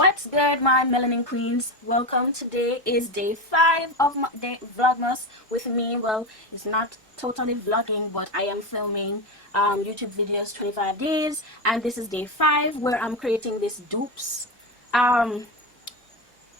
What's good, my melanin queens? Welcome. Today is day 5 of my day vlogmas with me. Well, it's not totally vlogging, but I am filming YouTube videos 25 days, and this is day 5 where I'm creating this dupes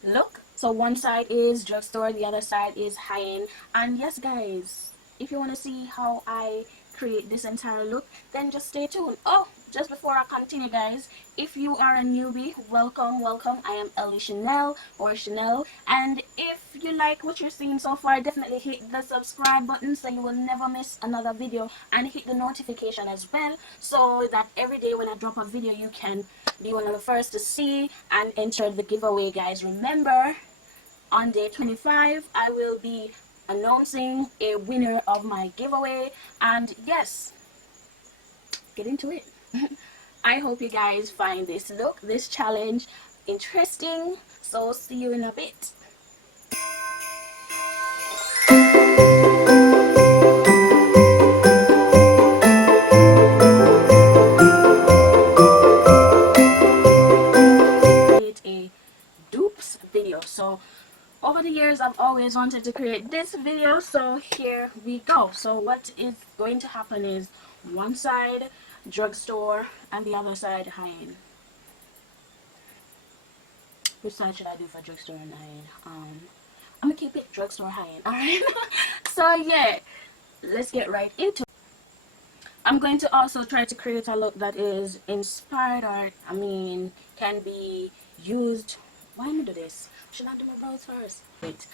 look. So one side is drugstore, the other side is high-end. And yes guys, if you want to see how I create this entire look, then just stay tuned. Oh, just before I continue guys, if you are a newbie, welcome. I am Elle Shenelle or Chanel, and if you like what you're seeing so far, definitely hit the subscribe button so you will never miss another video, and hit the notification as well so that every day when I drop a video you can be one of the first to see and enter the giveaway guys. Remember, on day 25 I will be announcing a winner of my giveaway, and yes, get into it. I hope you guys find this look, this challenge interesting. So see you in a bit. A dupes video. So over the years I've always wanted to create this video, so here we go. So what is going to happen is one side drugstore and the other side high-end. Which side should I do for drugstore and high-end? I'm gonna keep it drugstore high-end. Alright. So yeah, let's get right into it. I'm going to also try to create a look that is inspired, or can be used. Why am I do this? Should I do my brows first? Wait.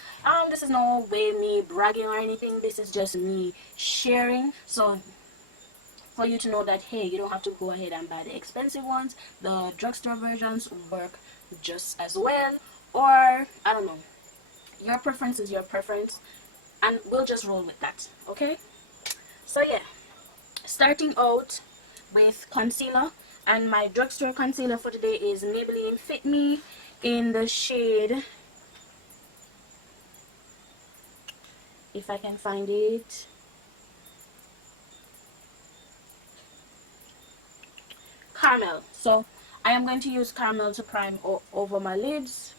This is no way me bragging or anything. This is just me sharing. So for you to know that, hey, you don't have to go ahead and buy the expensive ones. The drugstore versions work just as well. Or, I don't know. Your preference is your preference. And we'll just roll with that. Okay? So yeah. Starting out with concealer. And my drugstore concealer for today is Maybelline Fit Me in the shade, if I can find it, caramel. So I am going to use caramel to prime over my lids.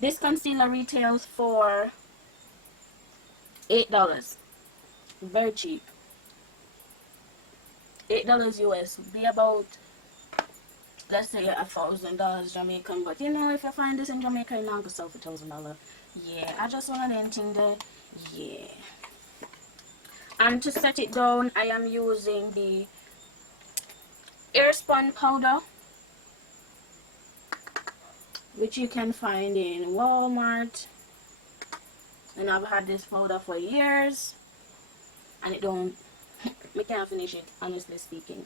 This concealer retails for $8. Very cheap. $8 US. Be about, let's say, $1,000 Jamaican. But you know, if I find this in Jamaica, I'm not gonna sell for $1,000. Yeah, I just want to think that. Yeah. And to set it down, I am using the Airspun Powder, which you can find in Walmart. And I've had this powder for years, and it don't, we can't finish it, honestly speaking.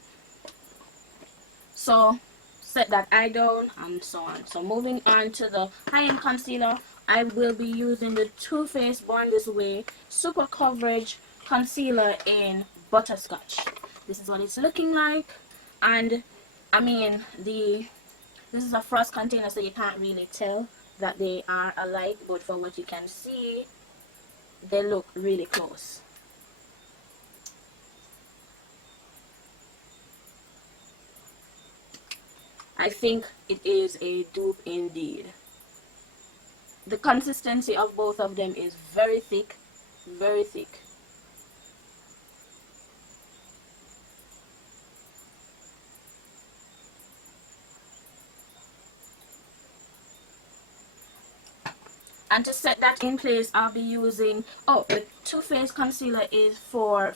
So set that eye down and so on. So moving on to the high-end concealer, I will be using the Too Faced Born This Way Super Coverage Concealer in Butterscotch. This is what it's looking like, and this is a frost container, so you can't really tell that they are alike, but from what you can see, they look really close. I think it is a dupe indeed. The consistency of both of them is very thick, very thick. And to set that in place, I'll be using, the Too Faced concealer is for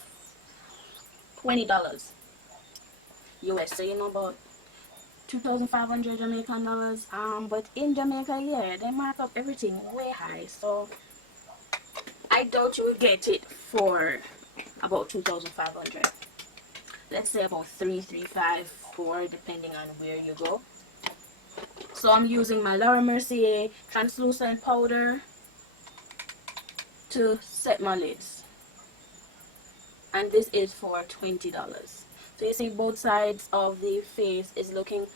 $20 US, so you know about 2,500 Jamaican dollars. But in Jamaica, yeah, they mark up everything way high, so I doubt you will get it for about 2,500. Let's say about 3, 5, 4, depending on where you go. So I'm using my Mercier translucent powder to set my lids, and this is for $20. So you see both sides of the face is looking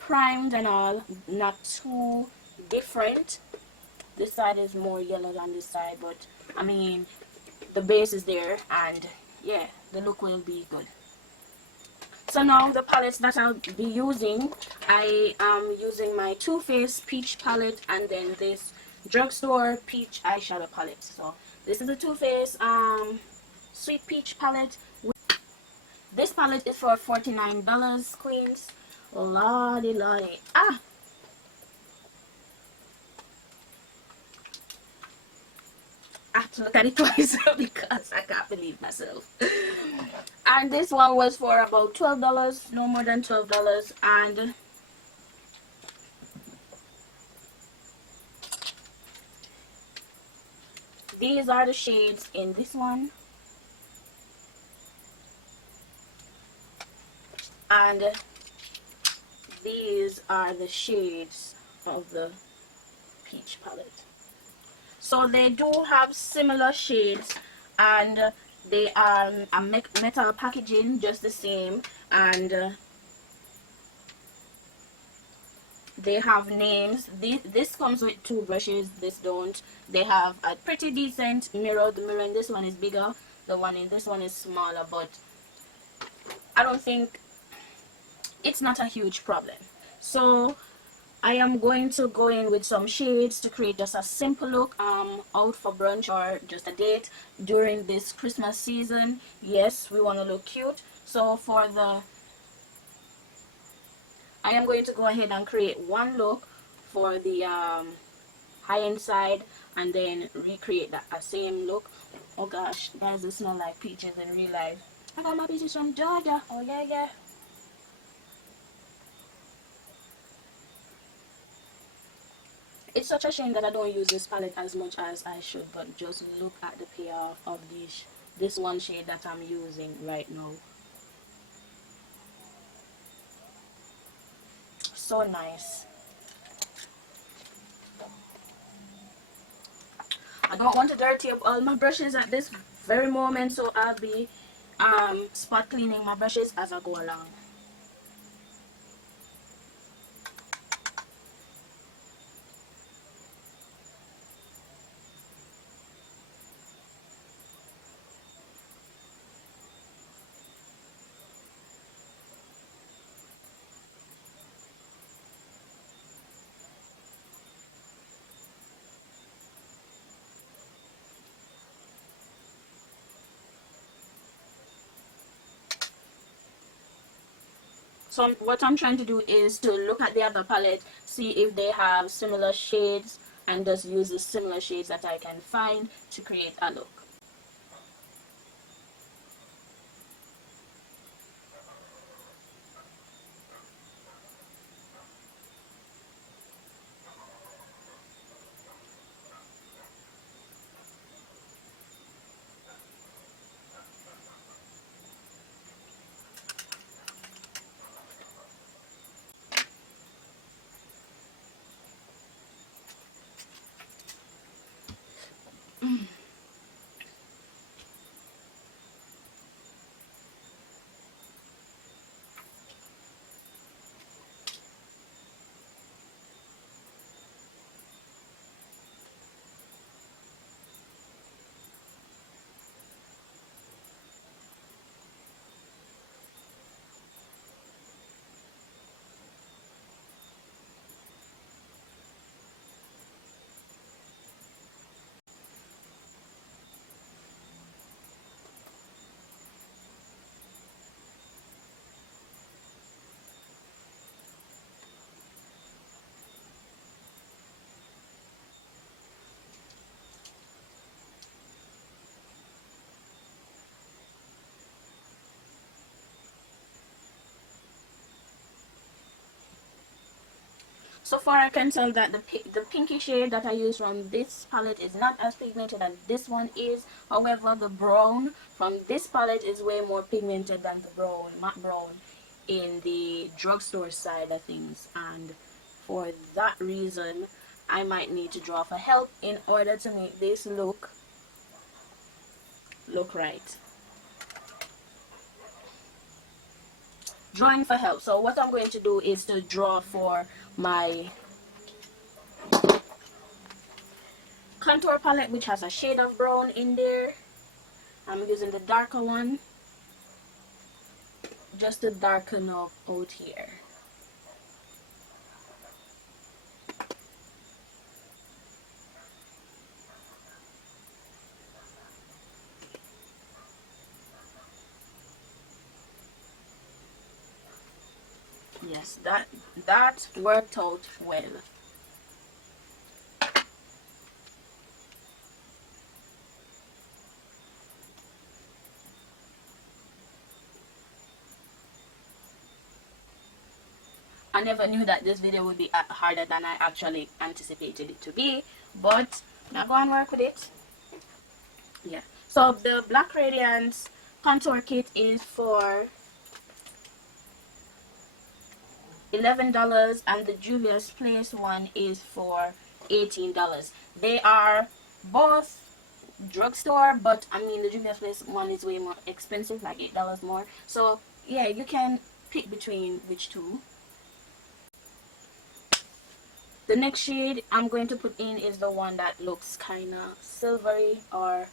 primed and all, not too different. This side is more yellow than this side, but I mean the base is there, and yeah, the look will be good. So now the palettes that I'll be using, I am using my Too Faced Peach palette and then this drugstore peach eyeshadow palette. So this is the Too Faced Sweet Peach palette. This palette is for $49, queens. Lordy lordy. Ah! I have to look at it twice because I can't believe myself. And this one was for about $12, no more than $12. And these are the shades in this one. And these are the shades of the peach palette. So they do have similar shades, and they are a metal packaging, just the same, and they have names. This comes with 2 brushes, this don't. They have a pretty decent mirror. The mirror in this one is bigger, the one in this one is smaller, but I don't think it's not a huge problem. So I am going to go in with some shades to create just a simple look out for brunch or just a date during this Christmas season. Yes, we want to look cute. So for the I am going to go ahead and create one look for the high-end side and then recreate that same look. Oh gosh, guys, it smells like peaches in real life. I got my peaches from Georgia. Oh yeah, yeah. It's such a shame that I don't use this palette as much as I should, but just look at the payoff of this one shade that I'm using right now. So nice. I don't want to dirty up all my brushes at this very moment, so I'll be spot cleaning my brushes as I go along. So what I'm trying to do is to look at the other palette, see if they have similar shades, and just use the similar shades that I can find to create a look. So far I can tell that the pinky shade that I use from this palette is not as pigmented as this one is. However, the brown from this palette is way more pigmented than the brown, matte brown, in the drugstore side of things. And for that reason, I might need to draw for help in order to make this look right. Drawing for help. So what I'm going to do is to draw for my contour palette which has a shade of brown in there. I'm using the darker one just to darken up out here. Yes, that worked out well. I never knew that this video would be harder than I actually anticipated it to be, but now go and work with it. Yeah. So the Black Radiance contour kit is for $11 and the Juvias Place one is for $18. They are both drugstore, but I mean the Juvias Place one is way more expensive, like $8 more. So yeah, you can pick between which two. The next shade I'm going to put in is the one that looks kind of silvery or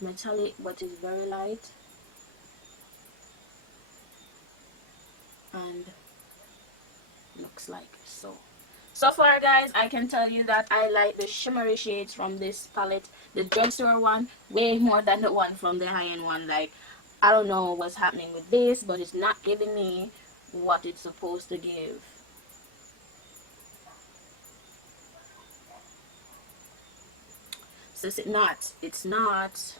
metallic but is very light, and looks like so. So far guys, I can tell you that I like the shimmery shades from this palette, the drugstore one, way more than the one from the high-end one. Like, I don't know what's happening with this, but it's not giving me what it's supposed to give. So it's not.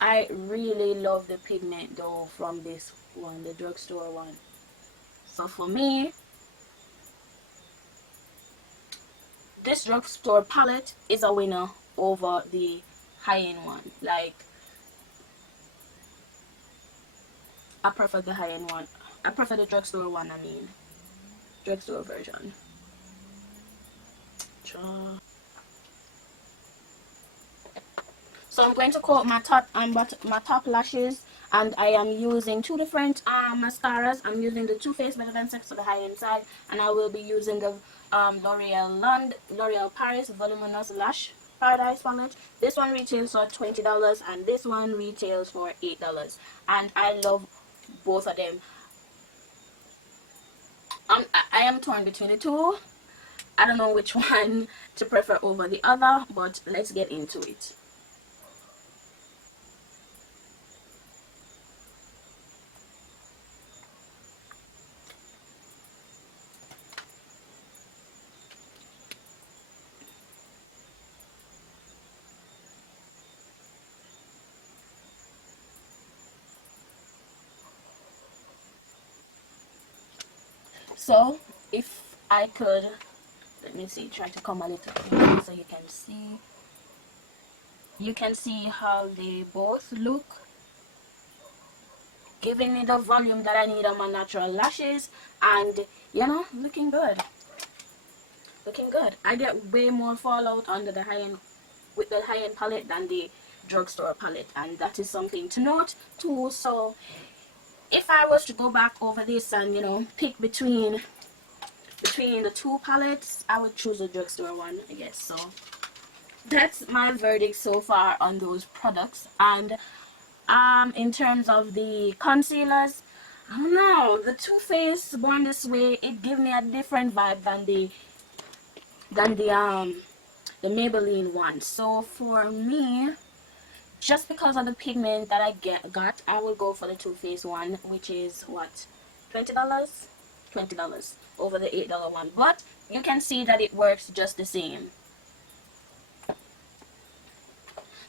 I really love the pigment though from this one, the drugstore one. So for me, this drugstore palette is a winner over the high-end one. Like, I prefer the high-end one. I prefer the drugstore one, I mean. Drugstore version. So I'm going to coat my top lashes, and I am using two different mascaras. I'm using the Too Faced Better Than Sex for the high-end side, and I will be using the L'Oreal Paris Voluminous Lash Paradise palette. This one retails for $20 and this one retails for $8, and I love both of them. I am torn between the two. I don't know which one to prefer over the other, but let's get into it. So if I could, let me see, try to come a little closer so you can see how they both look, giving me the volume that I need on my natural lashes, and you know, looking good. I get way more fallout under the high-end with the high-end palette than the drugstore palette, and that is something to note too. So if I was to go back over this and, you know, pick between the two palettes, I would choose the drugstore one, I guess. So that's my verdict so far on those products. And in terms of the concealers, I don't know, the Too Faced Born This Way, it gives me a different vibe than the Maybelline one. So for me, just because of the pigment that I got, I will go for the Too Faced one, which is what, $20 over the $8 one. But you can see that it works just the same.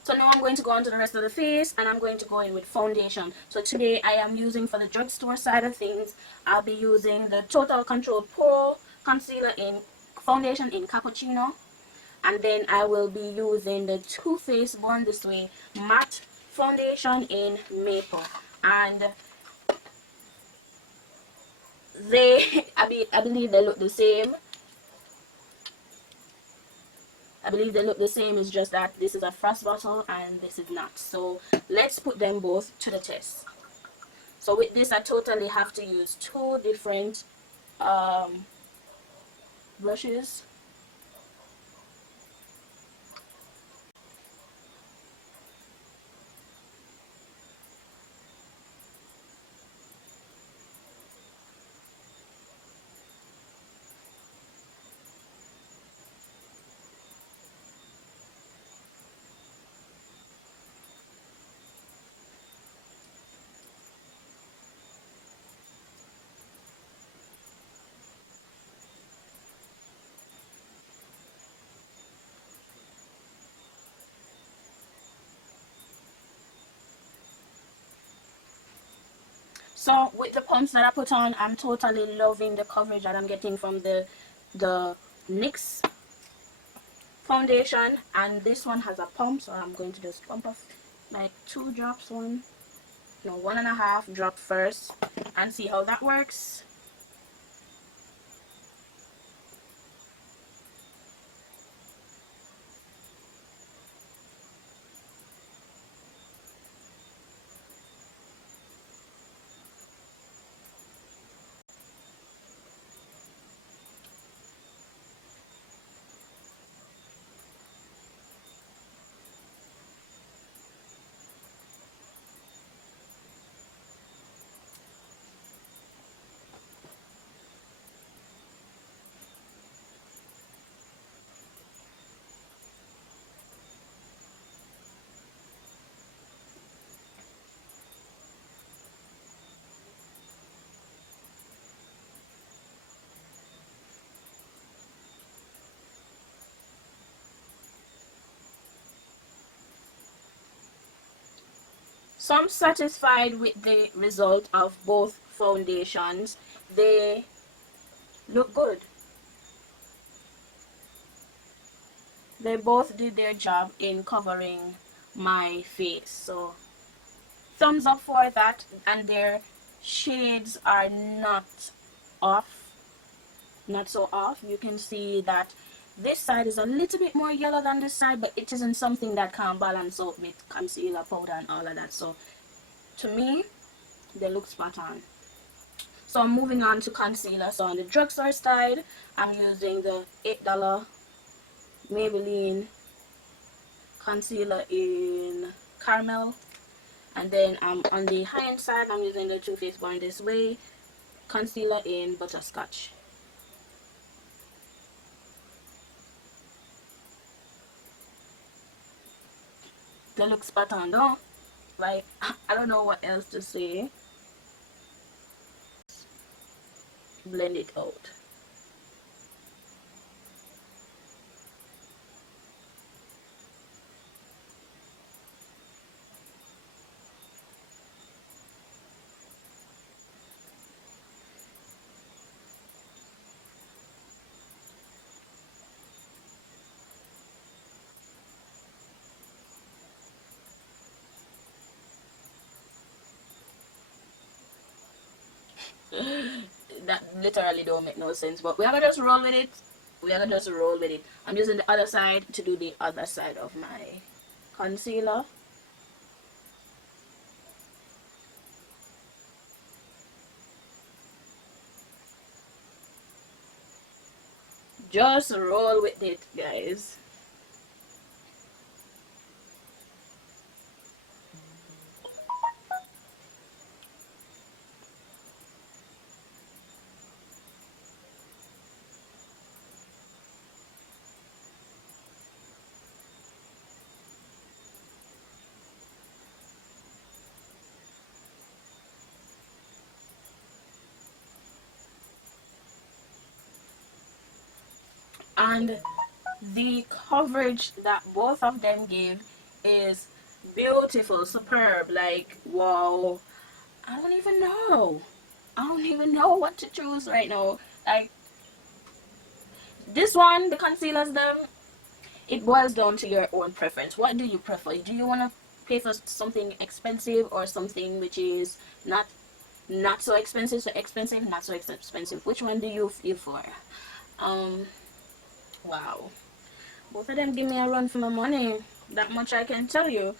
So now I'm going to go on to the rest of the face, and I'm going to go in with foundation. So today I am using, for the drugstore side of things, I'll be using the Total Control Pro Concealer in Foundation in Cappucinno. And then I will be using the Too Faced Born This Way Matte Foundation in Maple. And I believe they look the same. It's just that this is a frost bottle and this is not. So let's put them both to the test. So with this, I totally have to use two different brushes. So with the pumps that I put on, I'm totally loving the coverage that I'm getting from the NYX foundation. And this one has a pump, so I'm going to just pump off like 2 drops, 1.5 drop first, and see how that works. So I'm satisfied with the result of both foundations. They look good. They both did their job in covering my face. So thumbs up for that. And their shades are not off. Not so off. You can see that this side is a little bit more yellow than this side, but it isn't something that can balance out with concealer, powder, and all of that. So to me, they look spot on. So I'm moving on to concealer. So on the drugstore side, I'm using the $8 Maybelline concealer in caramel. And then on the high-end side, I'm using the Too Faced Born This Way concealer in Butterscotch. They look spot on though. Like, I don't know what else to say. Blend it out. That literally don't make no sense, but we are gonna just roll with it. I'm using the other side to do the other side of my concealer. Just roll with it, guys. And the coverage that both of them give is beautiful, superb. Like, wow. I don't even know what to choose right now. Like, this one, the concealers, them, it boils down to your own preference. What do you prefer? Do you want to pay for something expensive, or something which is not so expensive, not so expensive? Which one do you feel for? Wow, both of them give me a run for my money, that much I can tell you.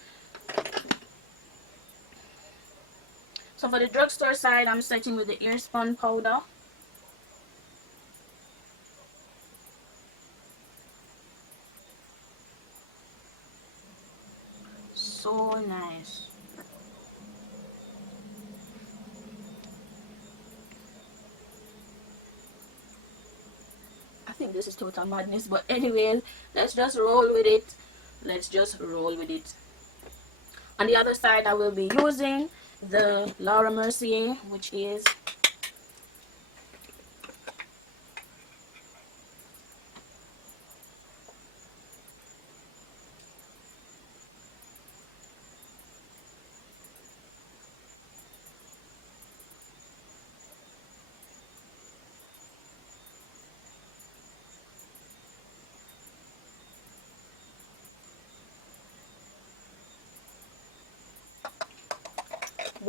So for the drugstore side, I'm starting with the Airspun Powder. So nice. I think this is total madness, but anyway, let's just roll with it. On the other side, I will be using the Laura Mercier, which is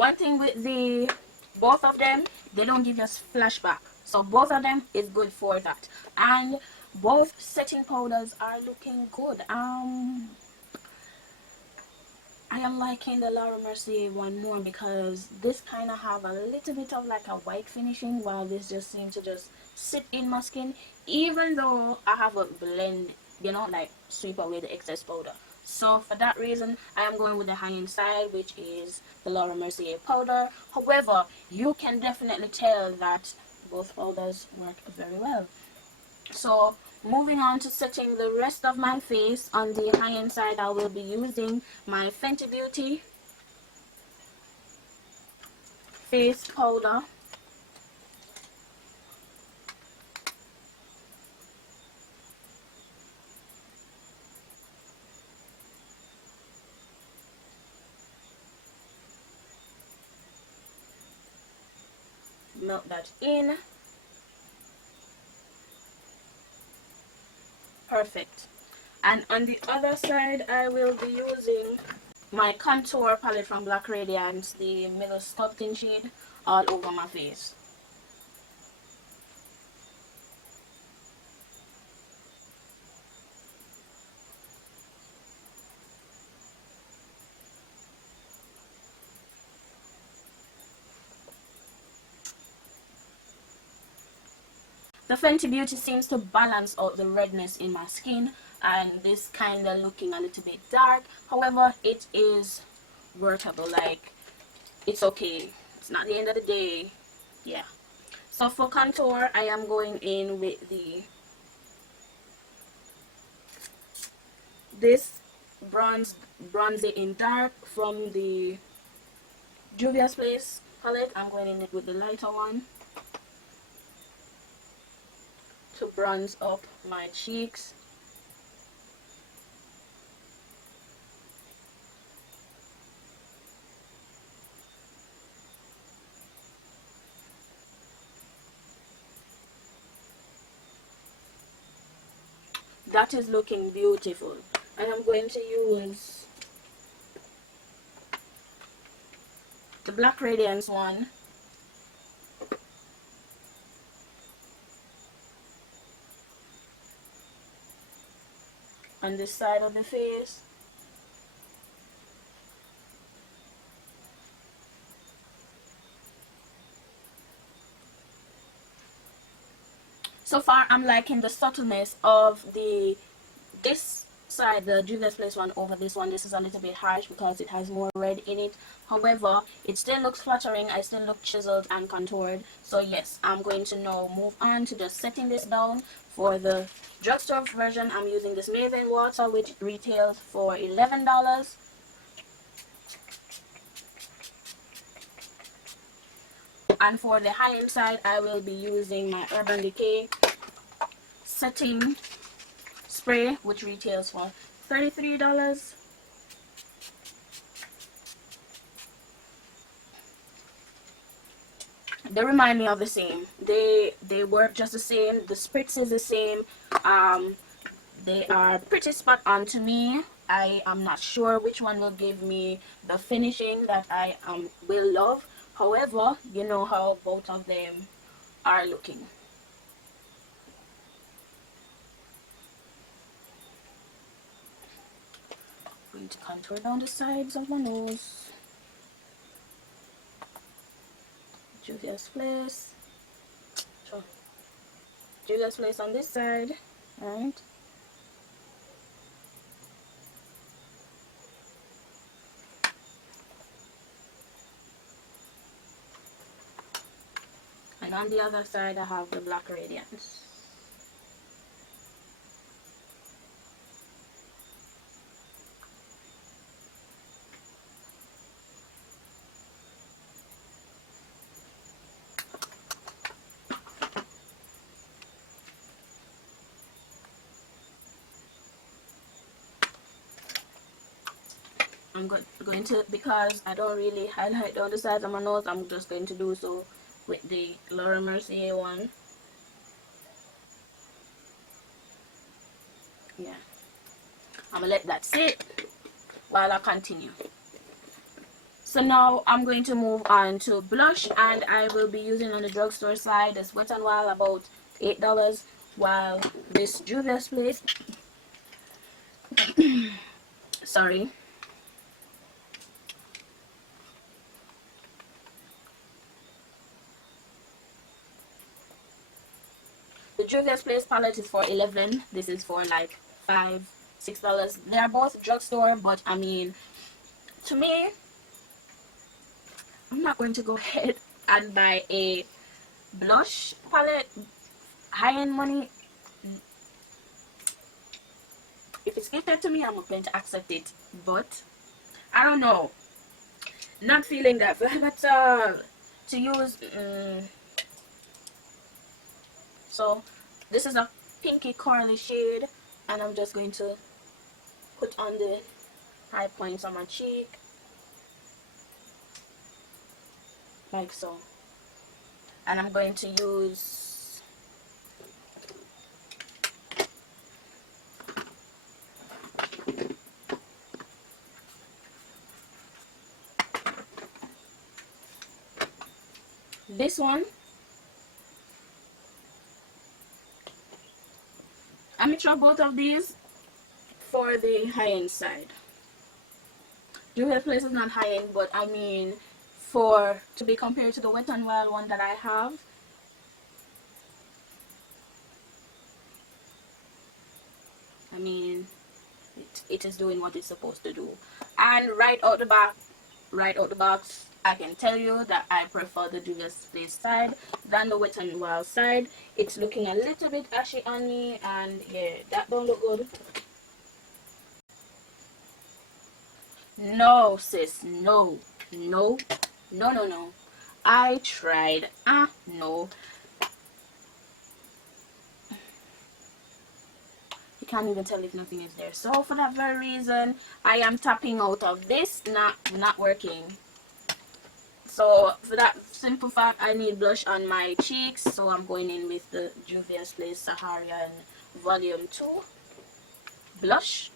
one thing with the both of them, they don't give us flashback, so both of them is good for that. And both setting powders are looking good. I am liking the Laura Mercier one more because this kind of have a little bit of like a white finishing, while this just seems to just sit in my skin, even though I haven't blend, you know, like sweep away the excess powder. So for that reason, I am going with the high-end side, which is the Laura Mercier powder. However, you can definitely tell that both powders work very well. So moving on to setting the rest of my face, on the high-end side I will be using my Fenty Beauty face powder. Melt that in. Perfect. And on the other side I will be using my contour palette from Black Radiance, the middle sculpting shade, all over my face. The Fenty Beauty seems to balance out the redness in my skin, and this kind of looking a little bit dark. However, it is workable. Like, it's okay. It's not the end of the day. Yeah. So for contour, I am going in with this bronze in dark from the Juvias Place palette. I'm going in it with the lighter one to bronze up my cheeks. That is looking beautiful. I am going to use the Black Radiance one on this side of the face. So far I'm liking the subtleness of this side, the Juvia's Place one, over this one. This is a little bit harsh because it has more red in it. However, it still looks flattering. I still look chiseled and contoured. So yes, I'm going to now move on to just setting this down. For the drugstore version, I'm using this Maybelline water, which retails for $11. And for the high-end side, I will be using my Urban Decay setting spray, which retails for $33. They remind me of the same. They work just the same. The spritz is the same. They are pretty spot on to me. I am not sure which one will give me the finishing that I will love. However, you know how both of them are looking. I'm going to contour down the sides of my nose. Juvia's Place. So, Juvia's Place on this side, right? And on the other side, I have the Black Radiance. I'm going to, because I don't really highlight down the sides of my nose, I'm just going to do so with the Laura Mercier one. Yeah. I'm going to let that sit while I continue. So now I'm going to move on to blush, and I will be using on the drugstore side this Wet n Wild, about $8, while this Juvia's place, sorry, the Juvia's place palette is for $11. This is for like $5-6. They are both drugstore, but I mean, to me, I'm not going to go ahead and buy a blush palette, high-end money. If it's gifted to me, I'm not going to accept it, but I don't know, not feeling that vibe at all to use. So this is a pinky corally shade, and I'm just going to put on the high points on my cheek like so, and I'm going to use this one. I'm gonna try both of these for the high-end side. Juvia's place is not high-end, but I mean, for to be compared to the Wet n Wild one that I have, I mean, it is doing what it's supposed to do. And right out the box, I can tell you that I prefer the Juvia's place side than the Wet n Wild side. It's looking a little bit ashy on me, and yeah, that don't look good. No, sis, no. I tried. No. You can't even tell if nothing is there. So for that very reason, I am tapping out of this. Not working. So for that simple fact, I need blush on my cheeks. So I'm going in with the Juvia's Place Saharan Volume 2 blush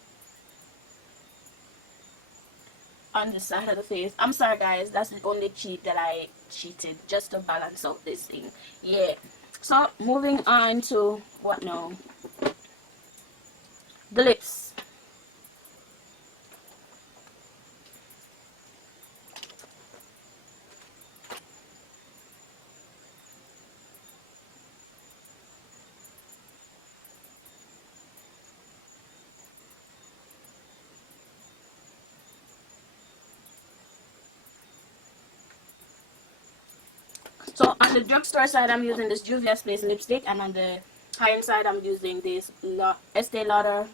on the side of the face. I'm sorry guys, that's the only cheat that I cheated, just to balance out this thing. Yeah. So moving on to what now? The lips. So on the drugstore side, I'm using this Juvia's Place lipstick, and on the high-end side, I'm using this Estee Lauder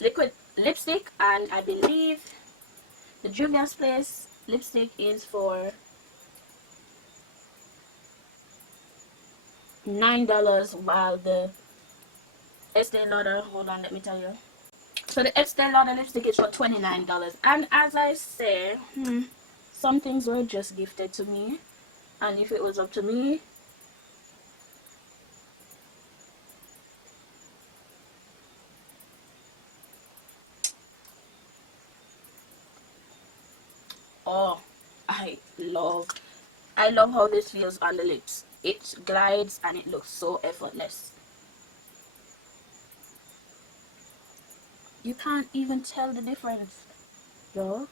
liquid lipstick, and I believe the Juvia's Place lipstick is for $9, while the Estee Lauder, hold on, let me tell you. So the Estee Lauder lipstick is for $29, and as I say, some things were just gifted to me, and if it was up to me, oh, I love how this feels on the lips. It glides and it looks so effortless. You can't even tell the difference, yo.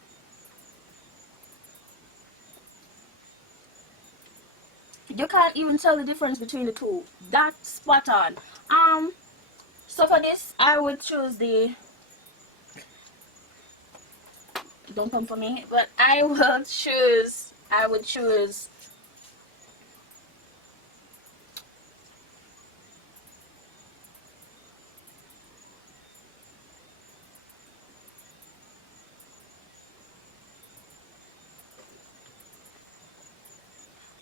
You can't even tell the difference between the two. That's spot on. So for this, I would choose the, don't come for me, but I would choose I'm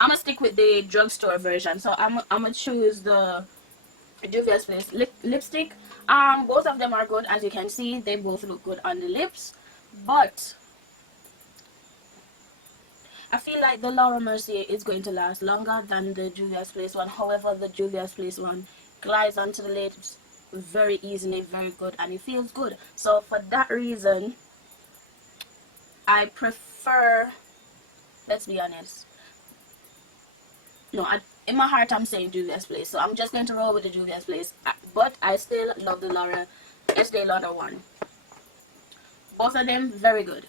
gonna stick with the drugstore version. So I'm gonna choose the Juvia's Place lipstick. Both of them are good, as you can see. They both look good on the lips, but I feel like the Laura Mercier is going to last longer than the Juvia's Place one. However, the Juvia's Place one glides onto the lips very easily, very good, and it feels good. So for that reason, I prefer, let's be honest, no, in my heart I'm saying Juvia's Place, so I'm just going to roll with the Juvia's Place, but I still love the Laura Estee Lauder one. Both of them very good.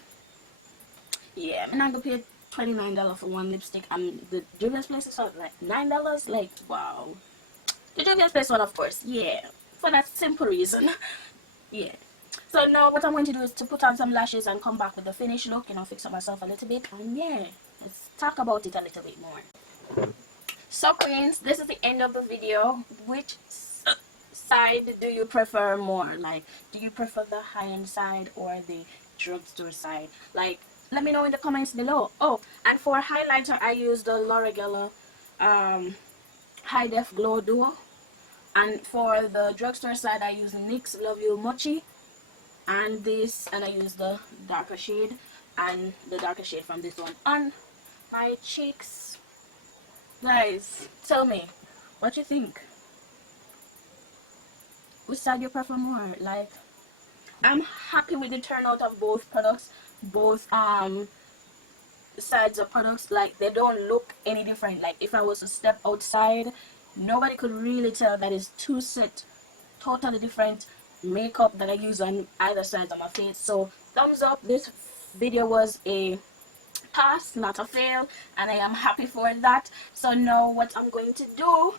Yeah, I'm not gonna pay $29 for one lipstick, and the Juvia's Place is like $9. Like, wow. The Juvia's Place one, of course, yeah, for that simple reason. Yeah. So now what I'm going to do is to put on some lashes and come back with the finished look, you know, fix up myself a little bit, and yeah, let's talk about it a little bit more. So queens, this is the end of the video. Which side do you prefer more? Like, do you prefer the high-end side or the drugstore side? Like, let me know in the comments below. Oh, and for highlighter, I use the L'Oreal High Def Glow Duo. And for the drugstore side, I use NYX Love You Muchi. And this, and I use the darker shade. And the darker shade from this one on my cheeks. Guys, tell me, what you think? Which side you prefer more? Like, I'm happy with the turnout of both products. Both sides of products, like, they don't look any different. Like, if I was to step outside, nobody could really tell that it's two set totally different makeup that I use on either side of my face. So thumbs up, this video was a pass, not a fail, and I am happy for that. So now what I'm going to do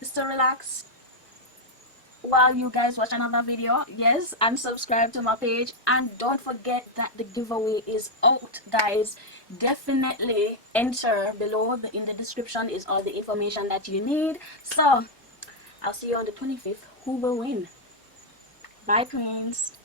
is to relax while you guys watch another video. Yes, and subscribe to my page, and don't forget that the giveaway is out, guys. Definitely enter below. In the description is all the information that you need. So I'll see you on the 25th. Who will win? Bye, queens.